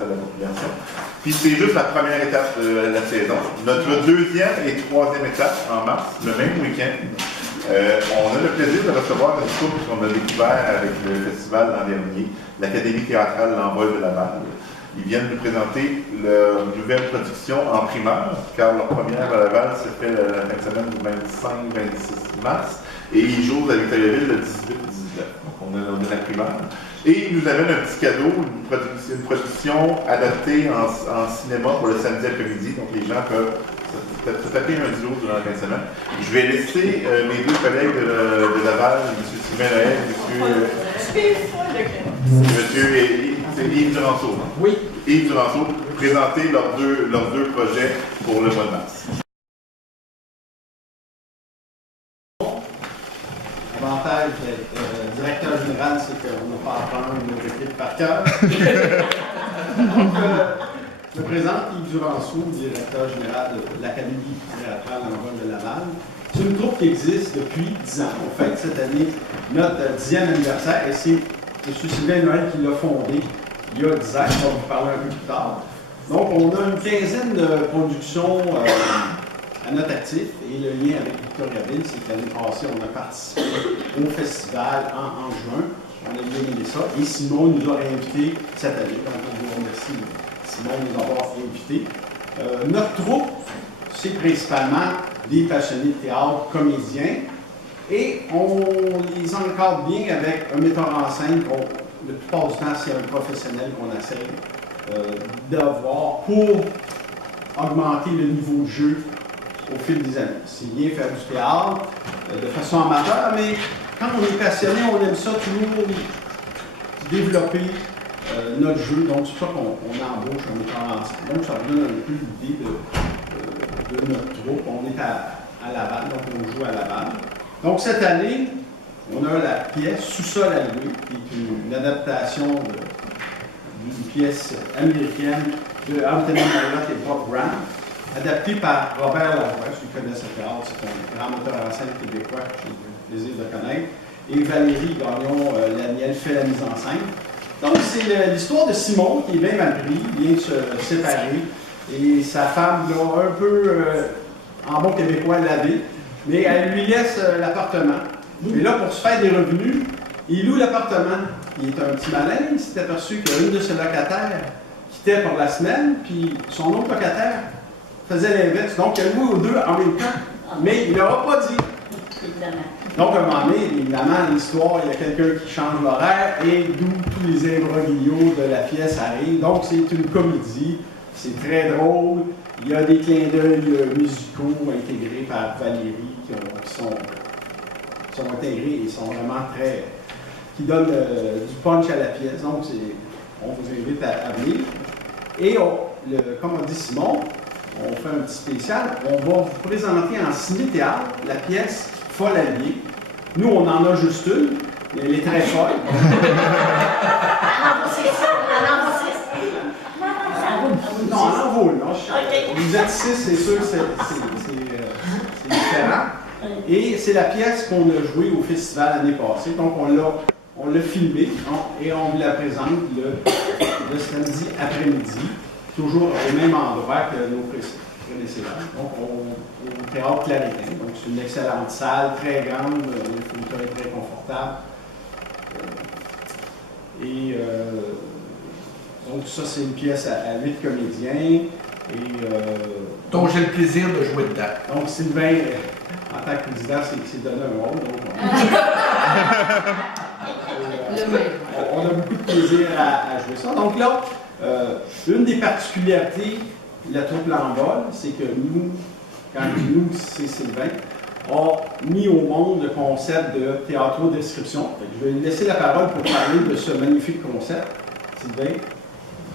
à la population. Puis c'est juste la première étape de la saison. Notre deuxième et troisième étape en mars, le même week-end. On a le plaisir de recevoir une couple qu'on a découvert avec le festival l'an dernier, l'Académie théâtrale L'Envol de Laval. Ils viennent nous présenter leur nouvelle production en primeur, car leur première à Laval s'est fait la fin de semaine du 25-26 mars, et ils jouent à Victoriaville le 18-19. Donc on a la primeur. Et ils nous amènent un petit cadeau, une production adaptée en cinéma pour le samedi après-midi, donc les gens peuvent se taper un duo durant la fin de semaine. Je vais laisser mes deux collègues de Laval, M. Sylvain Noël, c'est Yves Duranceau. Oui. Yves Duranceau, présenter leurs deux projets pour le mois de mars. L'avantage d'être directeur général, c'est qu'on n'a pas à apprendre nos équipes par cœur. Donc, je me présente Yves Duranceau, directeur général de l'Académie théâtrale L'Envol de Laval. C'est une troupe qui existe depuis 10 ans. On fête cette année notre 10e anniversaire et c'est M. Sylvain Noël qui l'a fondé il y a 10 ans. On va vous parler un peu plus tard. Donc, on a une quinzaine de productions à notre actif et le lien avec Victoriaville, c'est que l'année passée, on a participé au festival en juin. On a bien aimé ça. Et Simon nous a réinvités cette année. Donc, on vous remercie, Simon, de nous avoir invités. Notre troupe, c'est principalement des passionnés de théâtre, comédiens. Et on les encadre bien avec un metteur en scène. La plupart du temps, c'est un professionnel qu'on essaie d'avoir pour augmenter le niveau de jeu au fil des années. C'est bien faire du théâtre de façon amateur, mais quand on est passionné, on aime ça toujours développer notre jeu. Donc, c'est pour ça qu'on embauche un metteur en scène. Donc, ça vous donne un peu l'idée de notre troupe. On est à Laval, donc on joue à Laval. Donc, cette année, on a la pièce Sous-sol à louer, qui est une adaptation d'une pièce américaine de Anthony Marriott et Bob Brown, adaptée par Robert Lavoie, ceux qui connaissent le théâtre, c'est un grand metteur en scène québécois que j'ai le plaisir de connaître. Et Valérie Gagnon-Laniel fait la mise en scène. Donc, c'est l'histoire de Simon qui est bien mal pris, vient de se séparer, et sa femme l'a un peu, en bon québécois, lavé, mais elle lui laisse l'appartement. Et là, pour se faire des revenus, il loue l'appartement. Il est un petit malin, il s'est aperçu qu'une de ses locataires quittait pour la semaine, puis son autre locataire faisait l'inverse. Donc, il a loué aux deux en même temps, mais il n'aura pas dit. Donc, à un moment donné, évidemment, l'histoire, il y a quelqu'un qui change l'horaire et d'où tous les imbroglios de la pièce arrivent. Donc, c'est une comédie, c'est très drôle. Il y a des clins d'œil musicaux intégrés par Valérie qui sont intégrés et sont vraiment qui donnent du punch à la pièce. Donc, on vous invite à venir. Et comme a dit Simon, on fait un petit spécial. On va vous présenter en ciné-théâtre la pièce Folle alliée. Nous, on en a juste une, mais elle est très folle. Non, en envol, non. Vous êtes 6, c'est sûr que c'est différent. Et c'est la pièce qu'on a jouée au festival l'année passée. Donc, on l'a filmée et on vous la présente le samedi après-midi, toujours au même endroit que nos précédents. Donc, au Théâtre Claritin. Donc, c'est une excellente salle, très grande, le fauteuil est très confortable. Donc, ça, c'est une pièce à 8 comédiens. Donc, j'ai le plaisir de jouer dedans. Donc, Sylvain, en tant que président, c'est donné un rôle. On a beaucoup de plaisir à jouer ça. Donc là, une des particularités de la troupe L'Envol, c'est que c'est Sylvain, a mis au monde le concept de théâtro-description. Je vais lui laisser la parole pour parler de ce magnifique concept. Sylvain,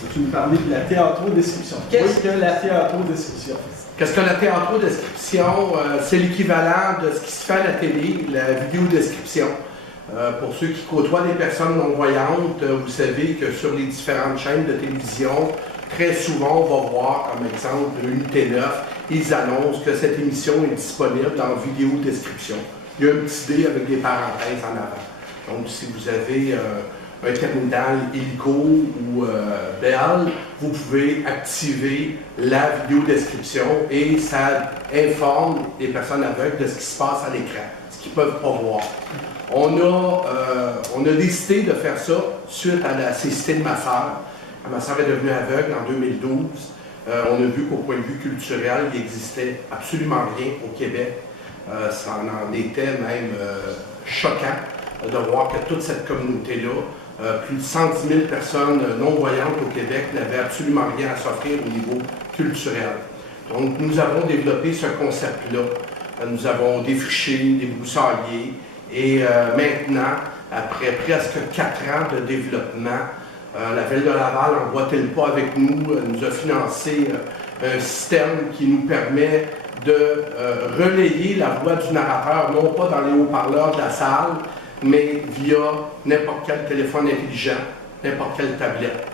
peux-tu nous parler de la théâtro-description? Qu'est-ce que la théâtro-description? Qu'est-ce que la théâtro-description? C'est l'équivalent de ce qui se fait à la télé, la vidéo-description. Pour ceux qui côtoient des personnes non-voyantes, vous savez que sur les différentes chaînes de télévision, très souvent, on va voir, comme exemple, Unité 9, ils annoncent que cette émission est disponible en vidéo-description. Il y a un petit dé avec des parenthèses en avant. Donc, si vous avez un terminal hélico ou Bell, vous pouvez activer la vidéodescription et ça informe les personnes aveugles de ce qui se passe à l'écran, ce qu'ils ne peuvent pas voir. On a décidé de faire ça suite à la cécité de ma sœur. Ma sœur est devenue aveugle en 2012. On a vu qu'au point de vue culturel, il n'existait absolument rien au Québec. Ça en était même choquant de voir que toute cette communauté-là, plus de 110 000 personnes non-voyantes au Québec, n'avaient absolument rien à s'offrir au niveau culturel. Donc, nous avons développé ce concept-là. Nous avons défriché, débroussaillé, et maintenant, après presque 4 ans de développement, la Ville de Laval n'emboîtait le pas avec nous, nous a financé un système qui nous permet de relayer la voix du narrateur, non pas dans les haut-parleurs de la salle, mais via n'importe quel téléphone intelligent, n'importe quelle tablette.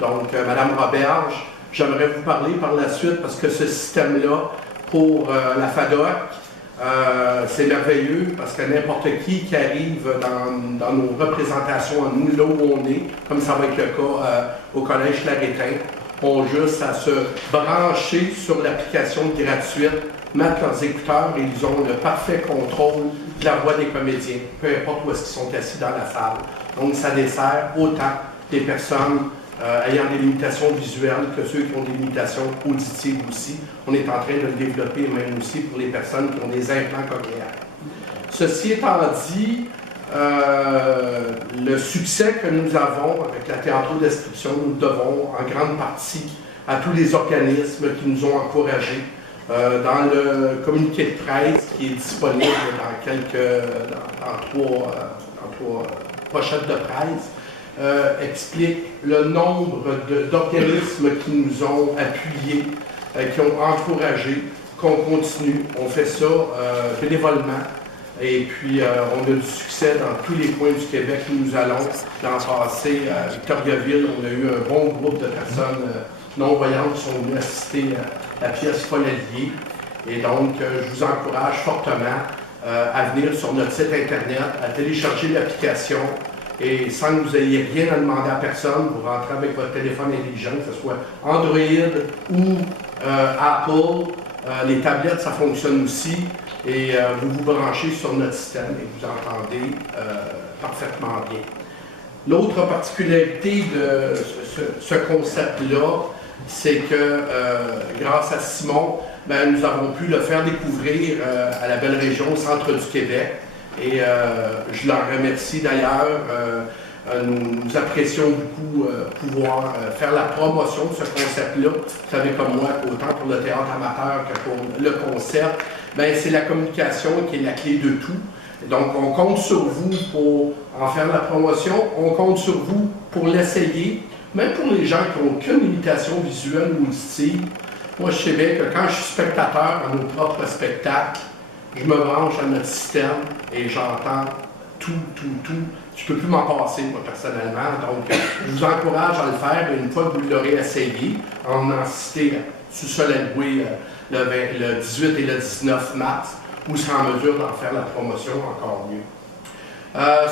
Donc, Mme Roberge, j'aimerais vous parler par la suite parce que ce système-là, pour la FADOC, c'est merveilleux parce que n'importe qui arrive dans nos représentations à nous, là où on est, comme ça va être le cas au Collège Larétain, ont juste à se brancher sur l'application gratuite, mettre leurs écouteurs et ils ont le parfait contrôle de la voix des comédiens, peu importe où est-ce qu'ils sont assis dans la salle. Donc ça dessert autant des personnes ayant des limitations visuelles que ceux qui ont des limitations auditives aussi. On est en train de le développer même aussi pour les personnes qui ont des implants cochléaires. Ceci étant dit, le succès que nous avons avec la théâtrodescription, nous devons en grande partie à tous les organismes qui nous ont encouragés. Dans le communiqué de presse qui est disponible dans trois pochettes de presse, explique le nombre d'organismes qui nous ont appuyés, qui ont encouragé, qu'on continue. On fait ça bénévolement. Et puis, on a du succès dans tous les coins du Québec où nous allons. L'an passé, à Victoriaville, on a eu un bon groupe de personnes non-voyantes qui sont venues assister à la pièce Paul Allier. Et donc, je vous encourage fortement à venir sur notre site Internet, à télécharger l'application. Et sans que vous ayez rien à demander à personne, vous rentrez avec votre téléphone intelligent, que ce soit Android ou Apple. Les tablettes, ça fonctionne aussi. Et vous vous branchez sur notre système et vous entendez parfaitement bien. L'autre particularité de ce concept-là, c'est que grâce à Simon, nous avons pu le faire découvrir à la belle région, au centre du Québec. Et je leur remercie d'ailleurs. Nous apprécions beaucoup pouvoir faire la promotion de ce concept-là. Vous savez comme moi, autant pour le théâtre amateur que pour le concept, c'est la communication qui est la clé de tout. Donc, on compte sur vous pour en faire la promotion, on compte sur vous pour l'essayer, même pour les gens qui n'ont aucune limitation visuelle ou auditive. Moi, je sais bien que quand je suis spectateur à nos propres spectacles, je me branche à notre système et j'entends tout. Je ne peux plus m'en passer, moi, personnellement. Donc, je vous encourage à le faire une fois que vous l'aurez essayé, en cité Sous-sol à louer le 18 et le 19 mars, vous serez en mesure d'en faire la promotion encore mieux.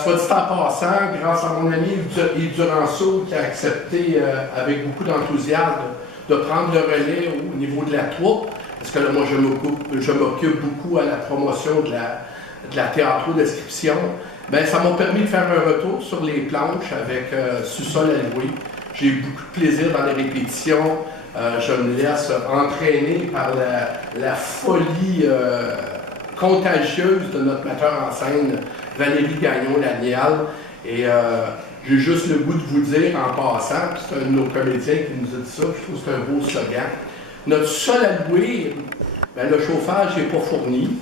Soit dit en passant, grâce à mon ami Yves Duranceau, qui a accepté avec beaucoup d'enthousiasme de prendre le relais au niveau de la troupe, parce que là, moi, je m'occupe beaucoup à la promotion de la théâtrodescription. Ça m'a permis de faire un retour sur les planches avec Sous-sol à louer. J'ai eu beaucoup de plaisir dans les répétitions. Je me laisse entraîner par la folie contagieuse de notre metteur en scène, Valérie Gagnon-Laniel. Et j'ai juste le goût de vous dire en passant, puis c'est un de nos comédiens qui nous a dit ça, je trouve que c'est un beau slogan. Notre sol à louer, le chauffage n'est pas fourni.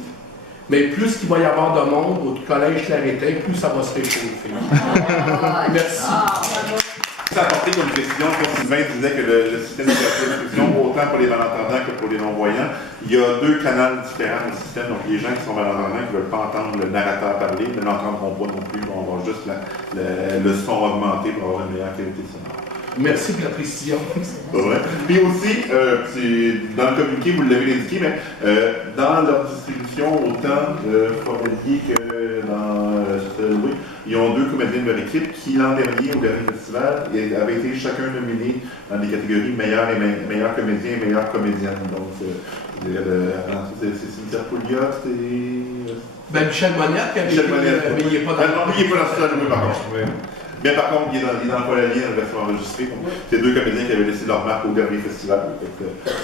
Mais plus qu'il va y avoir de monde au Collège Larétain, plus ça va se réchauffer. Merci. Ça a apporté comme précision, comme Sylvain disait que le système de description, autant pour les malentendants que pour les non-voyants, il y a 2 canaux différents dans le système. Donc les gens qui sont malentendants qui ne veulent pas entendre le narrateur parler, ne l'entendront pas non plus, on va avoir juste le son augmenté pour avoir une meilleure qualité sonore. Merci pour la précision. Pas vrai. Puis aussi, dans le communiqué, vous l'avez indiqué, mais dans leur distribution, autant Forelier que dans oui, ils ont 2 comédiens de leur équipe qui, l'an dernier, au dernier festival, avaient été chacun nominés dans les catégories meilleur comédien et meilleure comédienne. Donc, c'est Cynthia Pouliot et... Ben, Michel Monette, mais il n'est pas dans non, il n'est pas dans ce oui, par contre. Oui. Mais par contre, il est dans le Forelier, dans la version enregistrée. C'est 2 comédiens qui avaient laissé leur marque au dernier festival,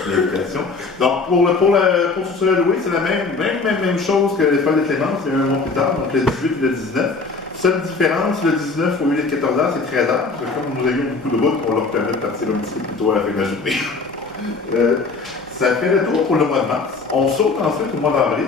l'invitation. Donc, pour Sous-sol à louer, c'est la même chose que l'école de Clémence, c'est un mois plus tard, donc le 18 et le 19. Seule différence, le 19, au lieu d'être 14h, c'est 13h, parce que comme nous avions beaucoup de route, on leur permet de partir un petit peu plus tôt à la fin de la journée. Ça fait le tour pour le mois de mars. On saute ensuite au mois d'avril.